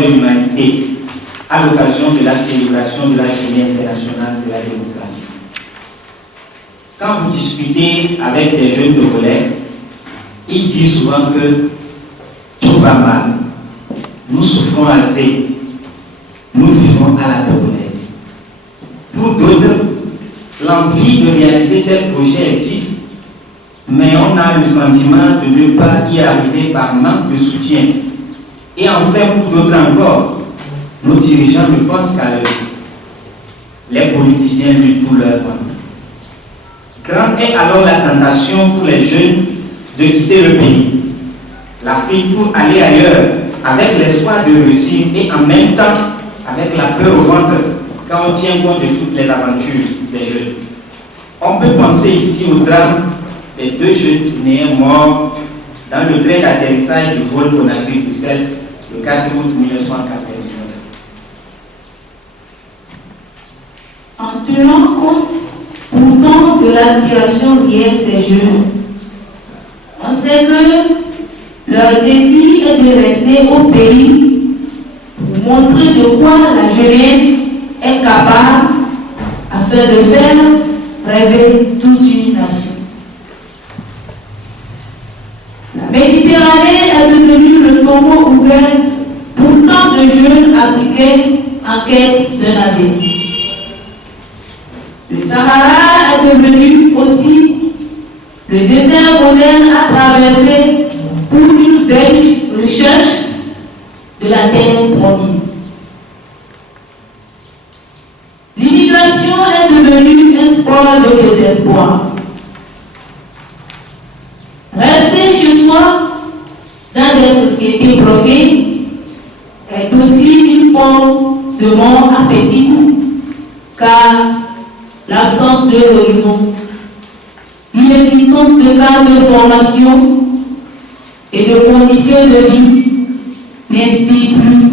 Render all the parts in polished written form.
de l'humanité à l'occasion de la célébration de la Journée internationale de la démocratie. Quand vous discutez avec des jeunes togolais, ils disent souvent que tout va mal, nous souffrons assez, nous vivons à la togolaise. Pour d'autres, l'envie de réaliser tel projet existe, mais on a le sentiment de ne pas y arriver par manque de soutien. Et enfin, pour d'autres encore, nos dirigeants ne pensent qu'à eux. Les politiciens luttent pour leur ventre. Grande est alors la tentation pour les jeunes de quitter le pays, l'Afrique, pour aller ailleurs, avec l'espoir de réussir et en même temps avec la peur au ventre quand on tient compte de toutes les aventures des jeunes. On peut penser ici au drame des 2 jeunes Guinéens morts dans le train d'atterrissage du vol Conakry-Bruxelles le 4 août 1999. En tenant compte pourtant de l'aspiration réelle des jeunes, on sait que leur désir est de rester au pays pour montrer de quoi la jeunesse est capable afin de faire rêver toute une nation. La Méditerranée est devenue le tombeau ouvert pour tant de jeunes africains en quête d'un avenir. Le Sahara est devenu aussi le désert moderne à traverser pour une vaine recherche de la terre promise. L'immigration est devenue un sport de désespoir. Rester chez soi dans des sociétés bloquées est aussi une forme de mort à petit coup, car l'absence de l'horizon, l'inexistence de cadres de formation et de conditions de vie n'inspirent plus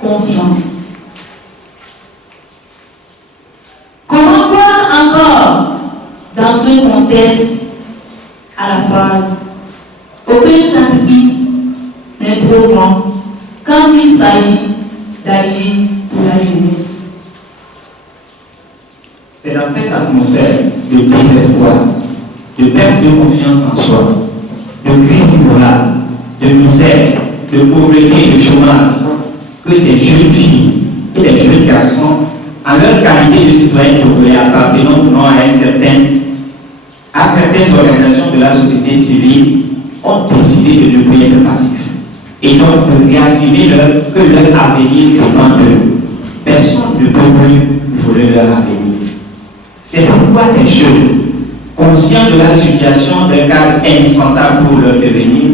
confiance. Comment croire encore dans ce contexte à la phrase « Aucun sacrifice n'est trop grand quand il s'agit d'agir pour la jeunesse ». C'est dans cette atmosphère de désespoir, de perte de confiance en soi, de crise morale, de misère, de pauvreté et de chômage, que des jeunes filles et des jeunes garçons, en leur qualité de citoyens togolais appartenant ou non à certaines organisations de la société civile, ont décidé de ne plus être passifs et donc de réaffirmer que leur avenir dépend d'eux. Personne ne peut plus voler leur avenir. C'est pourquoi des jeunes, conscients de la situation d'un cadre indispensable pour leur devenir,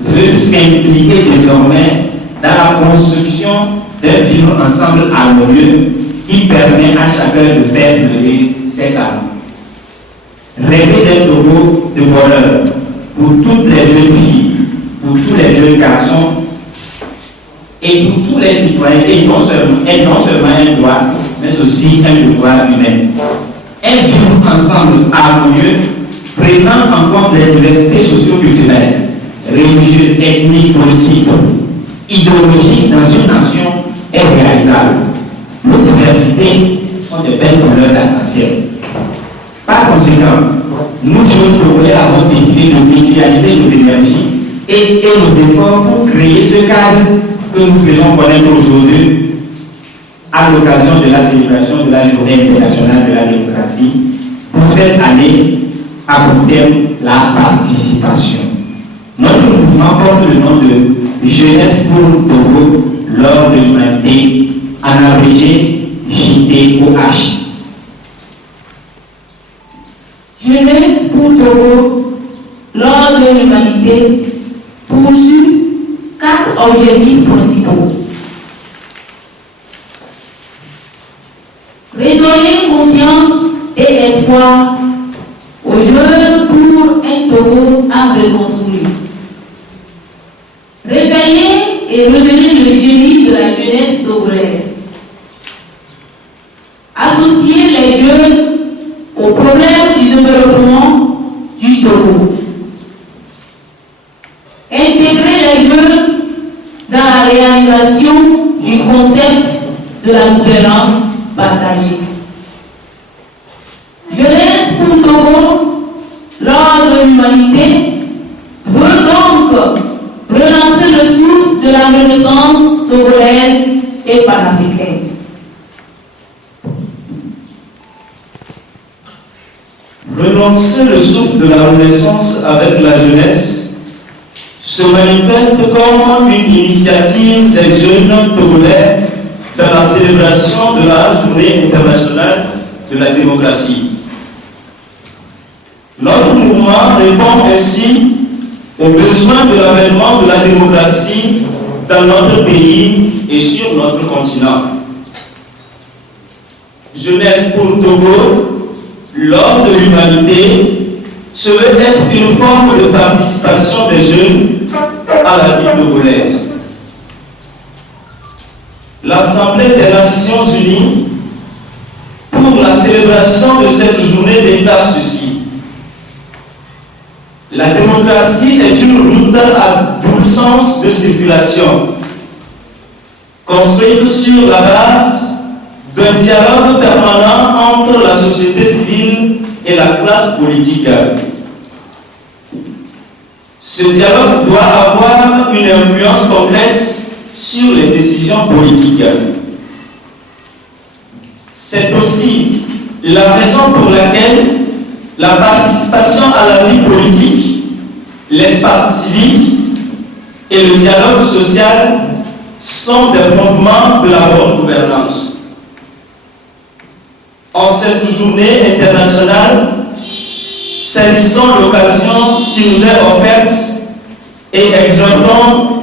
veulent s'impliquer désormais dans la construction d'un vivre ensemble harmonieux qui permet à chacun de faire fleurir ses talents. Rêver d'un Togo de bonheur pour toutes les jeunes filles, pour tous les jeunes garçons et pour tous les citoyens, et non seulement un droit, mais aussi un devoir humain. Un vivre ensemble harmonieux, prenant en compte les diversités socio-culturelles, religieuses, ethniques, politiques, idéologiques dans une nation est réalisable. Nos diversités sont des belles couleurs d'arc-en-ciel. Par conséquent, nous, jeunes Togolais, avons décidé de mutualiser nos énergies et nos efforts pour créer ce cadre que nous faisons connaître aujourd'hui à l'occasion de la célébration de la Journée internationale de la démocratie. Pour cette année, à court terme, la participation. Notre mouvement porte le nom de Jeunesse pour Togo, l'or de l'humanité, en abrégé JTOH. Jeunesse pour Togo, l'or de l'humanité, poursuit 4 objectifs principaux. Redonner confiance et espoir aux jeunes pour un Togo à reconstruire. Réveiller et révéler le génie de la jeunesse togolaise. Associer les jeunes aux problèmes du développement du Togo. Intégrer les jeunes dans la réalisation du concept de la gouvernance partagée. Jeunesse pour Togo, l'ordre de l'humanité, veut donc relancer le souffle de la renaissance togolaise et panafricaine. Relancer le souffle de la Renaissance avec la jeunesse se manifeste comme une initiative des jeunes togolais dans la célébration de la Journée internationale de la démocratie. Notre mouvement répond ainsi aux besoins de l'avènement de la démocratie dans notre pays et sur notre continent. Jeunesse pour Togo, l'ordre de l'humanité, se veut être une forme de participation des jeunes à la vie togolaise. L'Assemblée des Nations Unies, pour la célébration de cette journée, déclare ceci. La démocratie est une route à double sens de circulation, construite sur la base d'un dialogue permanent entre la société civile et la classe politique. Ce dialogue doit avoir une influence concrète sur les décisions politiques. C'est aussi la raison pour laquelle la participation à la vie politique, l'espace civique et le dialogue social sont des fondements de la bonne gouvernance. En cette journée internationale, saisissons l'occasion qui nous est offerte et exhortons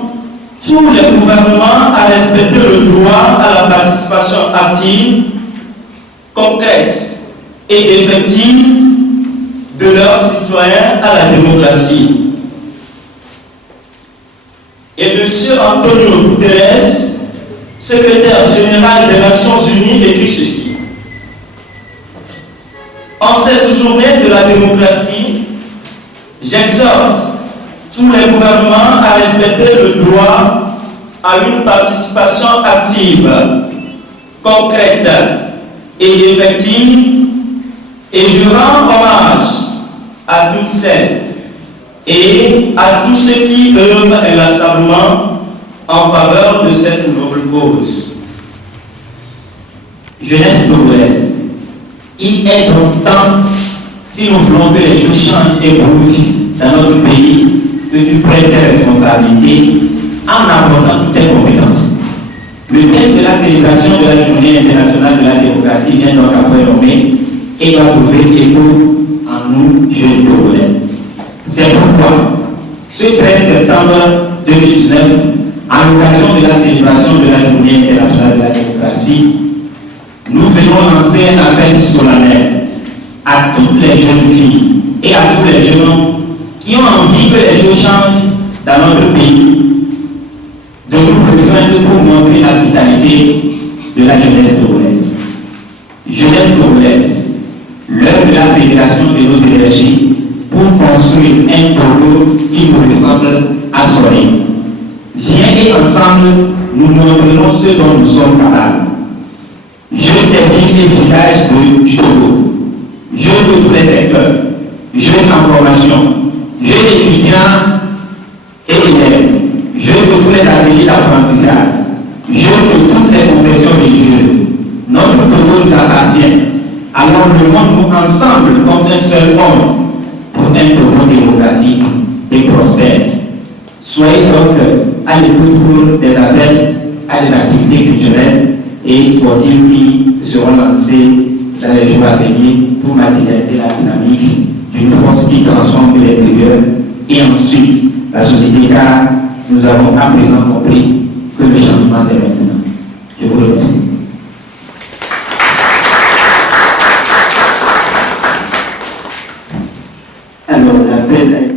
tous les gouvernements à respecter le droit à la participation active, concrète et effective de leurs citoyens à la démocratie. Et M. Antonio Guterres, secrétaire général des Nations Unies, écrit ceci. En cette journée de la démocratie, j'exhorte tous les gouvernements à respecter le droit à une participation active, concrète et effective, et je rends hommage à toutes celles et à tous ceux qui œuvrent inlassablement en faveur de cette noble cause. Jeunesse togolaise, il est donc temps, si nous voulons que les choses changent et bougent dans notre pays, que tu prennes tes responsabilités en apportant toutes tes compétences. Le thème de la célébration de la Journée internationale de la démocratie vient donc à être nommé et doit trouver écho en nous, jeunes togolais. C'est pourquoi, ce 13 septembre 2019, à l'occasion de la célébration de la Journée internationale de la démocratie, nous venons lancer un appel solennel à toutes les jeunes filles et à tous les jeunes qui ont envie que les choses changent dans notre pays, de nous rejoindre pour montrer la vitalité de la jeunesse togolaise. Jeunesse togolaise, l'heure de la fédération de nos énergies pour construire un Togo qui nous ressemble à soleil. Viens et ensemble, nous montrerons ce dont nous sommes capables. Jeunes des villes et villages du Togo, jeunes de tous les secteurs, jeunes en formation, jeunes étudiants et élèves, jeunes de tous les ateliers d'apprentissage, jeunes de toutes les confessions religieuses. Notre Togo nous appartient. Alors levons-nous ensemble comme un seul homme pour un Togo démocratique et prospère. Soyez donc à l'écoute pour des appels à des activités culturelles et sportives qui seront lancées dans les jours à venir pour matérialiser la dynamique d'une force qui transforme l'intérieur et ensuite la société, car nous avons à présent compris que le changement c'est maintenant. Je vous remercie. Alors, l'appel a été